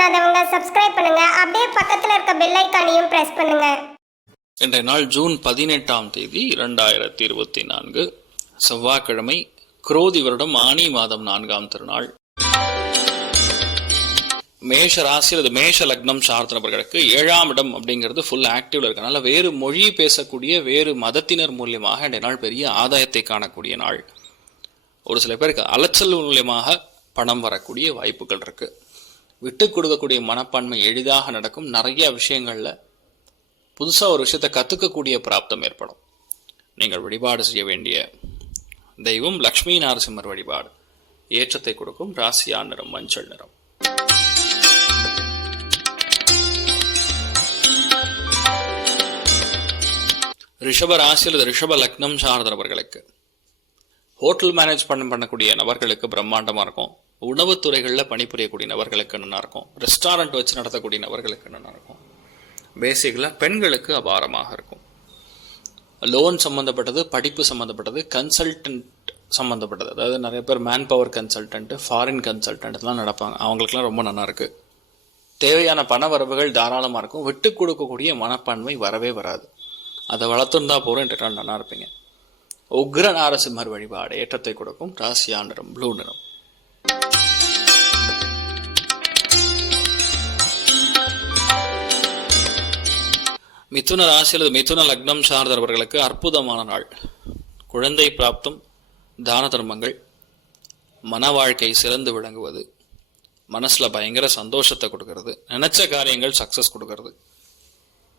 பண்ணாதவங்க சப்ஸ்கிரைப் பண்ணுங்க. அப்படியே பக்கத்துல இருக்க பெல் ஐகானையும் பிரஸ் பண்ணுங்க. இன்றைய நாள் ஜூன் 18ஆம் தேதி 2024 செவ்வாய்க்கிழமை, குரோதி வருடம் ஆனி மாதம் 4ஆம் திருநாள். மேஷ ராசி அல்லது மேஷ லக்னம் சார்ந்த நபர்களுக்கு 7ஆம் இடம் அப்படிங்கிறது ஃபுல் ஆக்டிவ்ல இருக்கனால வேறு மொழி பேசக்கூடிய வேறு மதத்தினர் மூலியமாக இன்றைய நாள் பெரிய ஆதாயத்தை காணக்கூடிய நாள். ஒரு சில பேருக்கு அலைச்சல் மூலியமாக பணம் வரக்கூடிய வாய்ப்புகள் இருக்கு. விட்டு கொடுக்கக்கூடிய மனப்பான்மை எளிதாக நடக்கும். நிறைய விஷயங்கள்ல புதுசா ஒரு விஷயத்தை கத்துக்கக்கூடிய பிராப்தம் ஏற்படும். நீங்கள் வழிபாடு செய்ய வேண்டிய தெய்வம் லக்ஷ்மி நரசிம்மர் வழிபாடு ஏற்றத்தை கொடுக்கும். ராசியா நிறம் மஞ்சள் நிறம். ரிஷப ராசி அல்லது ரிஷப லக்னம் சார்ந்த நபர்களுக்கு ஹோட்டல் மேனேஜ் பண்ணக்கூடிய நபர்களுக்கு பிரம்மாண்டமா இருக்கும். உணவுத்துறைகளில் பணிபுரியக்கூடிய நபர்களுக்கு நல்லா இருக்கும். ரெஸ்டாரண்ட் வச்சு நடத்தக்கூடிய நபர்களுக்கு நல்லா இருக்கும். பேசிக்கலாக பெண்களுக்கு அபாரமாக இருக்கும். லோன் சம்மந்தப்பட்டது, படிப்பு சம்மந்தப்பட்டது, கன்சல்டன்ட் சம்மந்தப்பட்டது, அதாவது நிறைய பேர் மேன் பவர் கன்சல்டன்ட், ஃபாரின் கன்சல்டன்ட்லாம் நடப்பாங்க. அவங்களுக்குலாம் ரொம்ப நல்லா இருக்கு. தேவையான பண வரவுகள் தாராளமாக இருக்கும். விட்டு கொடுக்கக்கூடிய மனப்பான்மை வரவே வராது. அதை வளர்த்துருந்தா போகிறோம். என்ற நாள் நல்லா இருப்பீங்க. உக்ர நாரசிம்மர் வழிபாடு ஏற்றத்தை கொடுக்கும். ராசியா நிறம் ப்ளூ நிறம். மிதுன ராசி அல்லது மிதுன லக்னம் சார்ந்தவர்களுக்கு அற்புதமான நாள். குழந்தை பிராப்தம், தான தர்மங்கள், மன வாழ்க்கை சிறந்து விளங்குவது, மனசுல பயங்கர சந்தோஷத்தை கொடுக்கறது, நினைச்ச காரியங்கள் சக்சஸ் கொடுக்கறது.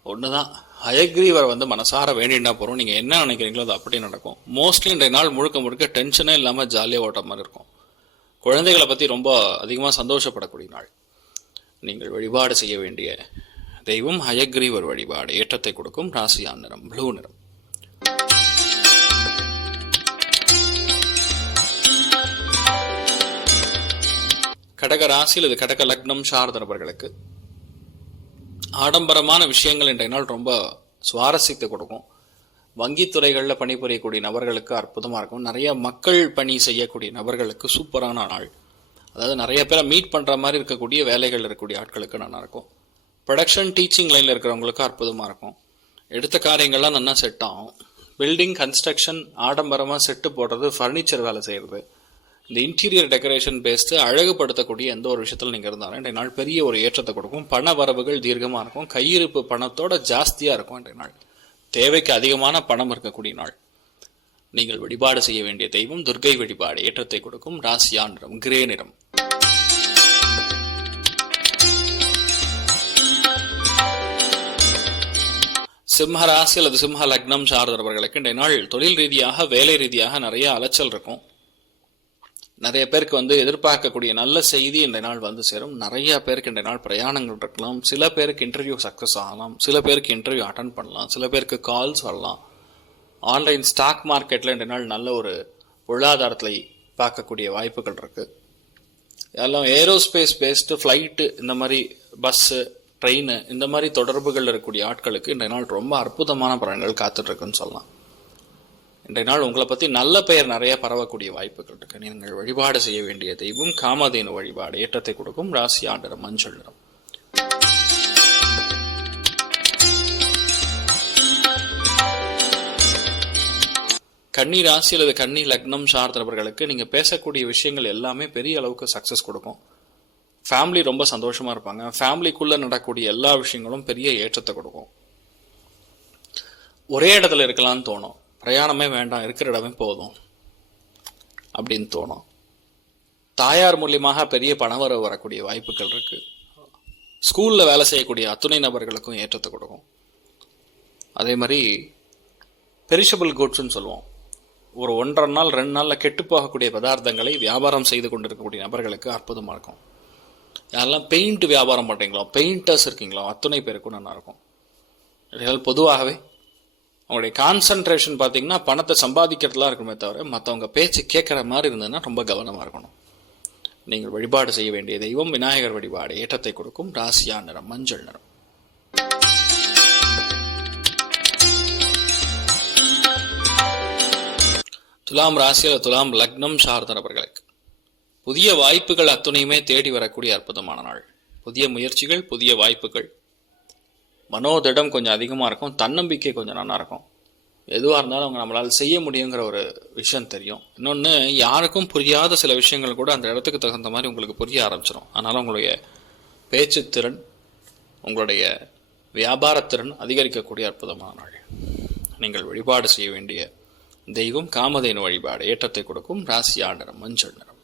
ஒண்ணுதான், ஹயக்ரீவர் மனசார வேண்டினா போறோம். நீங்க என்ன நினைக்கிறீங்களோ அது அப்படியே நடக்கும். மோஸ்ட்லி இன்றைய நாள் முழுக்க முழுக்க டென்ஷனே இல்லாம ஜாலியா ஓட்டுற மாதிரி இருக்கும். குழந்தைகளை பத்தி ரொம்ப அதிகமா சந்தோஷப்படக்கூடிய நாள். நீங்கள் வழிபாடு செய்ய வேண்டிய தெய்வம் ஹயக்ரீவர் வழிபாடு ஏற்றத்தை கொடுக்கும். ராசியா நிறம் ப்ளூ நிறம். கடக ராசி அல்லது கடக லக்னம் சார்ந்த நபர்களுக்கு ஆடம்பரமான விஷயங்கள் இன்றைய நாள் ரொம்ப சுவாரஸ்யத்தை கொடுக்கும். வங்கித்துறைகளில் பணிபுரியக்கூடிய நபர்களுக்கு அற்புதமாக இருக்கும். நிறைய மக்கள் பணி செய்யக்கூடிய நபர்களுக்கு சூப்பரான நாள். அதாவது நிறைய பேரை மீட் பண்ணுற மாதிரி இருக்கக்கூடிய வேலைகள் இருக்கக்கூடிய ஆட்களுக்கு நல்லா இருக்கும். ப்ரொடக்ஷன் டீச்சிங் லைனில் இருக்கிறவங்களுக்கு அற்புதமாக இருக்கும். எடுத்த காரியங்கள்லாம் நல்லா செட் ஆகும். பில்டிங் கன்ஸ்ட்ரக்ஷன், ஆடம்பரமாக செட்டு போடுறது, ஃபர்னிச்சர் வேலை செய்கிறது, இந்த இன்டீரியர் டெக்கரேஷன் பேஸ்டு அழகுபடுத்தக்கூடிய எந்த ஒரு விஷயத்தில் நீங்கள் இருந்தாலும் இன்றைய நாள் பெரிய ஒரு ஏற்றத்தை கொடுக்கும். பண வரவுகள் தீர்க்கமாக இருக்கும். கையிருப்பு பணத்தோட ஜாஸ்தியாக இருக்கும். இன்றைய நாள் தேவைக்கு அதிகமான பணம் இருக்கக்கூடிய நாள். நீங்கள் வழிபாடு செய்ய வேண்டிய தெய்வம் துர்க்கை வழிபாடு ஏற்றத்தை கொடுக்கும். ராசியா நிறம் கிரே நிறம். சிம்ம ராசி அல்லது சிம்ம லக்னம் சார்ந்தவர்களுக்கு இன்றைய நாள் தொழில் ரீதியாக, வேலை ரீதியாக நிறைய அலைச்சல் இருக்கும். நிறைய பேருக்கு எதிர்பார்க்கக்கூடிய நல்ல செய்தி இன்றைய நாள் சேரும். நிறைய பேருக்கு இன்றைய நாள் பிரயாணங்கள் இருக்கலாம். சில பேருக்கு இன்டர்வியூ சக்சஸ் ஆகலாம். சில பேருக்கு இன்டர்வியூ அட்டன் பண்ணலாம். சில பேருக்கு கால்ஸ் வரலாம். ஆன்லைன் ஸ்டாக் மார்க்கெட்டில் இன்றைய நாள் நல்ல ஒரு பொருளாதாரத்தை பார்க்கக்கூடிய வாய்ப்புகள் இருக்கு. எல்லாம் ஏரோஸ்பேஸ் பேஸ்டு ஃப்ளைட்டு, இந்த மாதிரி பஸ்ஸு, ட்ரெயின், இந்த மாதிரி தொடர்புகள் இருக்கக்கூடிய ஆட்களுக்கு இன்றைய நாள் ரொம்ப அற்புதமான பலன்கள் காத்துட்டு இருக்குன்னு சொல்லலாம். இன்றைய நாள் உங்களை பற்றி நல்ல பெயர் நிறைய பரவக்கூடிய வாய்ப்புகள் இருக்கு. நீங்கள் வழிபாடு செய்ய வேண்டிய தெய்வம் காமதேனு வழிபாடு ஏற்றத்தை கொடுக்கும். ராசியா நிறம் மஞ்சள் நிறம். கன்னி ராசி அல்லது கன்னி லக்னம் சார்ந்தவர்களுக்கு நீங்க பேசக்கூடிய விஷயங்கள் எல்லாமே பெரிய அளவுக்கு சக்சஸ் கொடுக்கும். ஃபேமிலி ரொம்ப சந்தோஷமா இருப்பாங்க. ஃபேமிலிக்குள்ள நடக்கக்கூடிய எல்லா விஷயங்களும் பெரிய ஏற்றத்தை கொடுக்கும். ஒரே இடத்துல இருக்கலாம்னு தோணும். பிரயாணமே வேண்டாம், இருக்கிற இடமே போதும் அப்படின்னு தோணும். தாயார் மூலியமாக பெரிய பணவரவு வரக்கூடிய வாய்ப்புகள் இருக்கு. ஸ்கூல்ல வேலை செய்யக்கூடிய அத்துணை நபர்களுக்கும் ஏற்றத்தை கொடுக்கும். அதே மாதிரி பெரிஷபிள் குட்ஸ்ன்னு சொல்லுவோம். ஒரு 1.5 நாள் 2 நாள்ல கெட்டு போகக்கூடிய பதார்த்தங்களை வியாபாரம் செய்து கொண்டிருக்கக்கூடிய நபர்களுக்கு அற்புதமா இருக்கும். யாரெல்லாம் பெயிண்ட் வியாபாரம் பண்றீங்களோ, பெயிண்டர்ஸ் இருக்கீங்களோ, அத்துணை பேருக்கும் நல்லா இருக்கும். இதனால் பொதுவாகவே அவங்களுடைய கான்சன்ட்ரேஷன் பார்த்தீங்கன்னா பணத்தை சம்பாதிக்கிறதுலாம் இருக்குமே தவிர மற்றவங்க பேச்சு கேட்குற மாதிரி இருந்ததுன்னா ரொம்ப கவனமாக இருக்கணும். நீங்கள் வழிபாடு செய்ய வேண்டிய தெய்வம் விநாயகர் வழிபாடு ஏற்றத்தை கொடுக்கும். ராசியா நிறம் மஞ்சள் நிறம். துலாம் ராசியில் துலாம் லக்னம் சார்ந்த நபர்களுக்கு புதிய வாய்ப்புகள் அத்துணையுமே தேடி வரக்கூடிய அற்புதமான நாள். புதிய முயற்சிகள், புதிய வாய்ப்புகள், மனோதிடம் கொஞ்சம் அதிகமாக இருக்கும், தன்னம்பிக்கை கொஞ்சம் நல்லா இருக்கும். எதுவாக இருந்தாலும் அவங்க நம்மளால் செய்ய முடியுங்கிற ஒரு விஷயம் தெரியும். இன்னொன்று, யாருக்கும் புரியாத சில விஷயங்கள் கூட அந்த இடத்துக்கு தகுந்த மாதிரி உங்களுக்கு புரிய ஆரம்பிச்சிடும். அதனால் உங்களுடைய பேச்சுத்திறன், உங்களுடைய வியாபாரத்திறன் அதிகரிக்கக்கூடிய அற்புதமான நாள். நீங்கள் வழிபாடு செய்ய வேண்டிய தெய்வம் காமதேனு வழிபாடு. ஏற்றத்தை கொடுக்கும். ராசியா நிறம் மஞ்சள் நிறம்.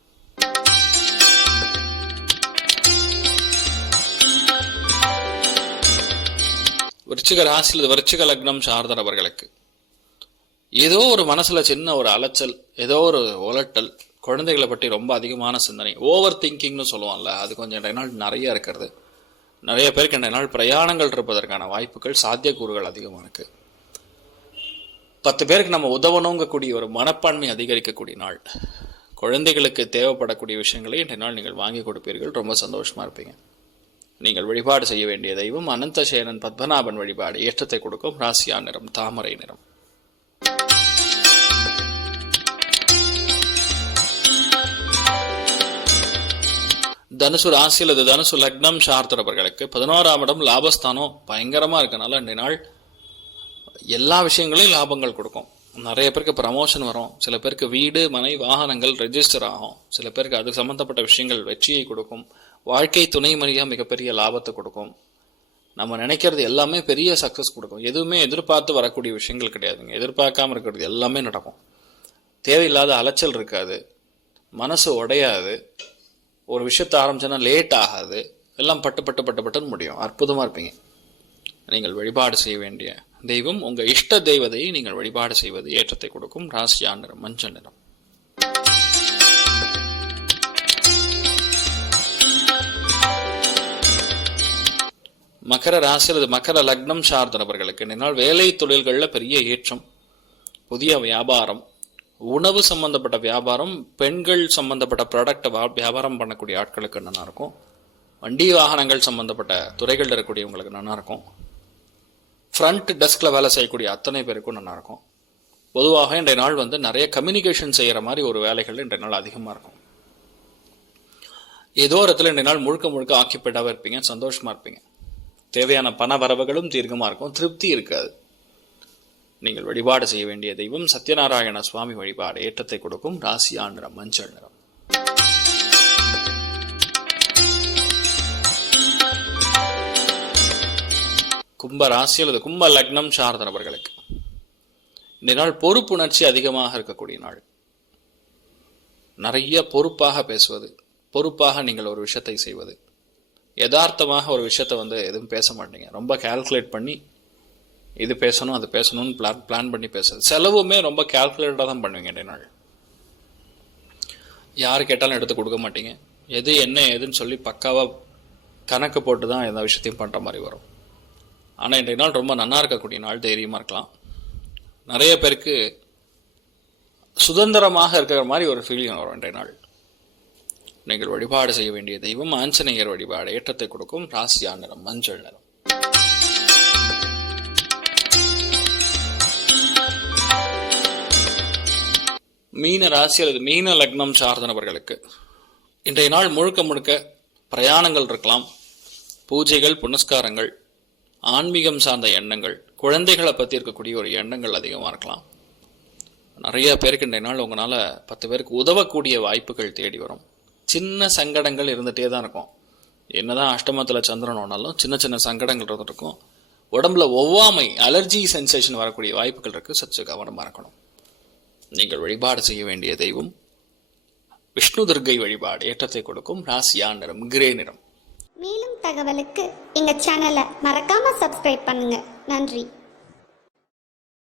விருச்சிக ராசியில் விருச்சிக லக்னம் சார்ந்த நபர்களுக்கு ஏதோ ஒரு மனசுல சின்ன ஒரு அலைச்சல், ஏதோ ஒரு உலட்டல், குழந்தைகளை பற்றி ரொம்ப அதிகமான சிந்தனை, ஓவர் திங்கிங்னு சொல்லுவாங்கல்ல, அது கொஞ்சம் இன்றைய நாள் நிறைய இருக்கிறது. நிறைய பேருக்கு இன்றைய நாள் பிரயாணங்கள் இருப்பதற்கான வாய்ப்புகள், சாத்தியக்கூறுகள் அதிகமாக இருக்கு. 10 பேருக்கு நம்ம உதவணுங்கக்கூடிய ஒரு மனப்பான்மை அதிகரிக்கக்கூடிய நாள். குழந்தைகளுக்கு தேவைப்படக்கூடிய விஷயங்களை இன்றைய நாள் நீங்கள் வாங்கி கொடுப்பீர்கள். ரொம்ப சந்தோஷமா இருப்பீங்க. நீங்கள் வழிபாடு செய்ய வேண்டிய தெய்வம் அனந்தசேனன் பத்மநாபன் வழிபாடு. ஏற்றத்தை கொடுக்கும். ராசியா நிறம் தாமரை நிறம். தனுசு ராசி அல்லது தனுசு லக்னம் சார்ந்தவர்களுக்கு 11ஆம் இடம் லாபஸ்தானம் பயங்கரமா இருக்கனால இன்றைய நாள் எல்லா விஷயங்களையும் லாபங்கள் கொடுக்கும். நிறைய பேருக்கு ப்ரமோஷன் வரும், சில பேருக்கு வீடு மனை வாகனங்கள் ரெஜிஸ்டர் ஆகும், சில பேருக்கு அது சம்பந்தப்பட்ட விஷயங்கள் வெற்றியை கொடுக்கும், வாழ்க்கை துணை மணியா மிகப்பெரிய லாபத்தை கொடுக்கும். நம்ம நினைக்கிறது எல்லாமே பெரிய சக்சஸ் கொடுக்கும். எதுவுமே எதிர்பார்த்து வரக்கூடிய விஷயங்கள் கிடையாதுங்க. எதிர்பார்க்காம இருக்கிறது எல்லாமே நடக்கும். தேவையில்லாத அலைச்சல் இருக்காது, மனசு உடையாது, ஒரு விஷயத்தை ஆரம்பிச்சோன்னா லேட் ஆகாது, எல்லாம் பட்டுன்னு முடியும். அற்புதமா இருப்பீங்க. நீங்கள் வழிபாடு செய்ய வேண்டிய தெய்வம் உங்க இஷ்ட தெய்வதையை நீங்கள் வழிபாடு செய்வது ஏற்றத்தை கொடுக்கும். ராசியா நிறம் மஞ்சள் நிறம். மகர ராசி அல்லது மகர லக்னம் சார்ந்த நபர்களுக்கு இந்நாள் வேலை தொழில்களில் பெரிய ஏற்றம், புதிய வியாபாரம், உணவு சம்பந்தப்பட்ட வியாபாரம், பெண்கள் சம்பந்தப்பட்ட ப்ராடக்ட் வியாபாரம் பண்ணக்கூடிய ஆட்களுக்கு நல்லா இருக்கும். வண்டி வாகனங்கள் சம்பந்தப்பட்ட துறைகள் இருக்கக்கூடியவங்களுக்கு நல்லா இருக்கும். ஃப்ரண்ட் டெஸ்க்ல வேலை செய்யக்கூடிய அத்தனை பேருக்கும் நல்லா இருக்கும். பொதுவாக இன்றைய நாள் நிறைய கம்யூனிகேஷன் செய்யற மாதிரி ஒரு வேலைகள் இன்றைய நாள் அதிகமா இருக்கும். ஏதோ இடத்துல இன்றைய நாள் முழுக்க முழுக்க ஆக்கியபைடாக இருப்பீங்க, சந்தோஷமா இருப்பீங்க. தேவையான பண வரவுகளும் தீர்க்கமா இருக்கும், திருப்தி இருக்காது. நீங்கள் வழிபாடு செய்ய வேண்டிய தெய்வம் சத்யநாராயண சுவாமி வழிபாடு. ஏற்றத்தை கொடுக்கும். ராசியா நிறம் மஞ்சள் நிறம். கும்ப ராசி அல்லது கும்ப லக்னம் சார்ந்த நபர்களுக்கு இந்த நாள் பொறுப்புணர்ச்சி அதிகமாக இருக்கக்கூடிய நாள். நிறைய பொறுப்பாக பேசுவது, பொறுப்பாக நீங்கள் ஒரு விஷயத்தை செய்வது, யதார்த்தமாக ஒரு விஷயத்த எதுவும் பேச மாட்டீங்க. ரொம்ப கால்குலேட் பண்ணி இது பேசணும் அது பேசணும்னு பிளான் பண்ணி பேசுறது. செலவுமே ரொம்ப கால்குலேட்டடாக தான் பண்ணுவீங்க இன்றைய நாள். யாரு கேட்டாலும் எடுத்து கொடுக்க மாட்டீங்க. எது என்ன ஏதுன்னு சொல்லி பக்காவாக கணக்கு போட்டு தான் எந்த விஷயத்தையும் பண்ணுற மாதிரி வரும். ஆனால் இன்றைய நாள் ரொம்ப நல்லா இருக்கக்கூடிய நாள், தைரியமாக இருக்கலாம். நிறைய பேருக்கு சுதந்திரமாக இருக்கிற மாதிரி ஒரு ஃபீலிங் வரும் இன்றைய நாள். நீங்கள் வழிபாடு செய்ய வேண்டிய தெய்வம் ஆஞ்சநேயர் வழிபாடு. ஏற்றத்தை கொடுக்கும். ராசியா நிறம் மஞ்சள் நிறம். மீன ராசி அல்லது மீன லக்னம் சார்ந்த நபர்களுக்கு இன்றைய நாள் முழுக்க முழுக்க பிரயாணங்கள் இருக்கலாம், பூஜைகள், புனஸ்காரங்கள், ஆன்மீகம் சார்ந்த எண்ணங்கள், குழந்தைகளை பற்றி இருக்கக்கூடிய ஒரு எண்ணங்கள் அதிகமாக இருக்கலாம். நிறைய பேருக்கு இன்றைய நாள் உங்களால் 10 பேருக்கு உதவக்கூடிய வாய்ப்புகள் தேடி வரும். சின்ன சங்கடங்கள் இருந்துகிட்டே தான் இருக்கும். என்னதான் அஷ்டமத்தில் சந்திரன் ஆனாலும் சின்ன சின்ன சங்கடங்கள் இருந்துட்டு இருக்கும். உடம்புல ஒவ்வாமை, அலர்ஜி சென்சேஷன் வரக்கூடிய வாய்ப்புகள் இருக்கு. சற்று கவனமாக இருக்கணும். நீங்கள் வழிபாடு செய்ய வேண்டிய தெய்வம் விஷ்ணு துர்க்கை வழிபாடு. ஏற்றத்தை கொடுக்கும். ராசியா நிறம் கிரே நிறம். மேலும் தகவலுக்கு எங்க சேனலை மறக்காம சப்ஸ்கிரைப் பண்ணுங்க. நன்றி.